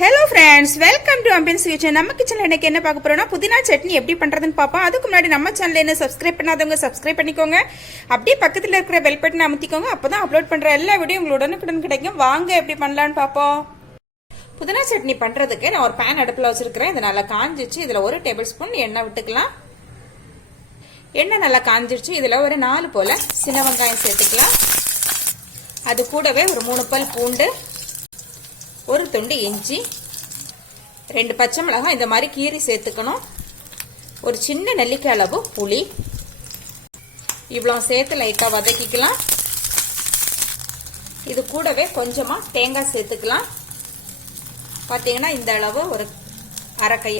Hello friends, welcome to Ambience kitchen. நம்ம கிச்சன்ல இன்னைக்கு என்ன பார்க்க போறோம்னா புதினா சட்னி எப்படி பண்றதுன்னு பாப்போம். அதுக்கு முன்னாடி நம்ம சேனலை என்ன சப்ஸ்கிரைப் பண்ணாதவங்க சப்ஸ்கிரைப் பண்ணிக்கோங்க. அப்படியே பக்கத்துல இருக்கிற பெல் பட்டனை அமுத்திக்கோங்க. அப்பதான் அப்லோட் பண்ற எல்லா வீடியோ உங்களுக்கு உடனுக்குடன் கிடைக்கும். வாங்க எப்படி பண்ணலாம்னு பாப்போம். புதினா சட்னி பண்றதுக்கு நான் ஒரு pan அடுப்புல வச்சிருக்கேன். இது நல்லா காஞ்சிச்சு. இதுல 1 டேபிள்ஸ்பூன் எண்ணெய் விட்டுக்கலாம். எண்ணெய் நல்லா காஞ்சிச்சு. இதுல ஒரு 4 போல சின்ன வெங்காயம் சேர்த்துக்கலாம். அது கூடவே ஒரு 3 பல் பூண்டு, ஒரு துண்டு இஞ்சி, 2 பச்சை மிளகாய் இந்த மாதிரி கீரி சேர்த்துக்கணும். ஒரு சின்ன நெல்லிக்காய் அளவு புளி, இவ்வளவு சேர்த்து லைட்டா வதக்கிக்கலாம். இது கூடவே கொஞ்சமா தேங்காய் சேர்த்துக்கலாம். பாத்தீங்கன்னா இந்த அளவு ஒரு அரை கை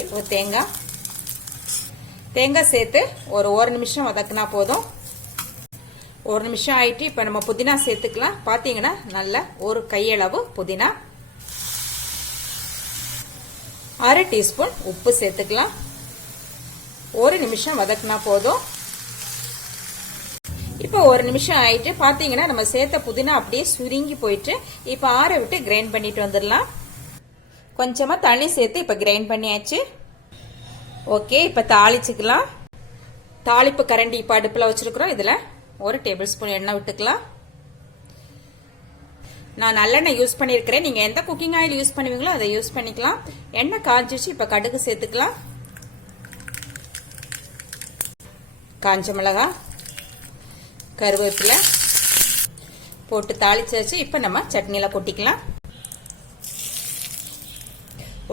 தேங்காய் சேர்த்து ஒரு 1 நிமிஷம் வதக்கினா போதும். 1 நிமிஷம் ஆயிட்டு இப்ப நம்ம புதினா சேர்த்துக்கலாம். பாத்தீங்கன்னா நல்ல ஒரு கையளவு புதினா, 1/2 டீஸ்பூன் உப்பு சேர்த்துக்கலாம். 1 நிமிஷம் வதக்கினா போதும். இப்போ 1 நிமிஷம் ஆயிட்டு பாத்தீங்கன்னா நம்ம சேர்த்த புதினா அப்படியே சுருங்கி போயிட்டு இப்ப ஆற விட்டு கிரைண்ட் பண்ணிட்டு வந்துடலாம். கொஞ்சமா தண்ணி சேர்த்து இப்ப கிரைண்ட் பண்ணியாச்சு. ஓகே, இப்ப தாளிச்சுக்கலாம். தாளிப்பு கரண்டி இப்ப அடுப்புல வச்சிருக்கிறோம். இதுல 1 டேபிள்ஸ்பூன் எண்ணெய் விட்டுக்கலாம். நான் நல்லெண்ணெய் யூஸ் பண்ணிருக்கிறேன். நீங்க எந்த குக்கிங் ஆயில் யூஸ் பண்ணுவீங்களோ அதை யூஸ் பண்ணிக்கலாம். எண்ணெய் காஞ்சிச்சு. இப்ப கடுகு சேர்த்துக்கலாம். காஞ்ச மிளகாய், கருவேப்பிலை போட்டு தாளிச்சாச்சு. இப்ப நம்ம சட்னியில கொட்டிக்கலாம்.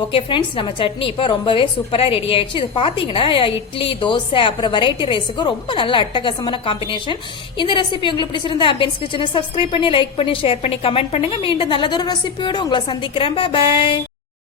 ஓகே ஃப்ரெண்ட்ஸ், நம்ம சட்னி இப்போ ரொம்பவே சூப்பரா ரெடி ஆயிடுச்சு. இது பாத்தீங்கன்னா இட்லி, தோசை, அப்புறம் வெரைட்டி ரைஸுக்கு ரொம்ப நல்ல அட்டகாசமான காம்பினேஷன். இந்த ரெசிபி உங்களுக்கு பிடிச்சிருந்தா அம்பியன்ஸ் கிச்சனை சப்ஸ்கிரைப் பண்ணி, லைக் பண்ணி, ஷேர் பண்ணி, கமெண்ட் பண்ணுங்க. மீண்டும் நல்லதொரு ரெசிபியோட உங்களை சந்திக்கிறேன். பை.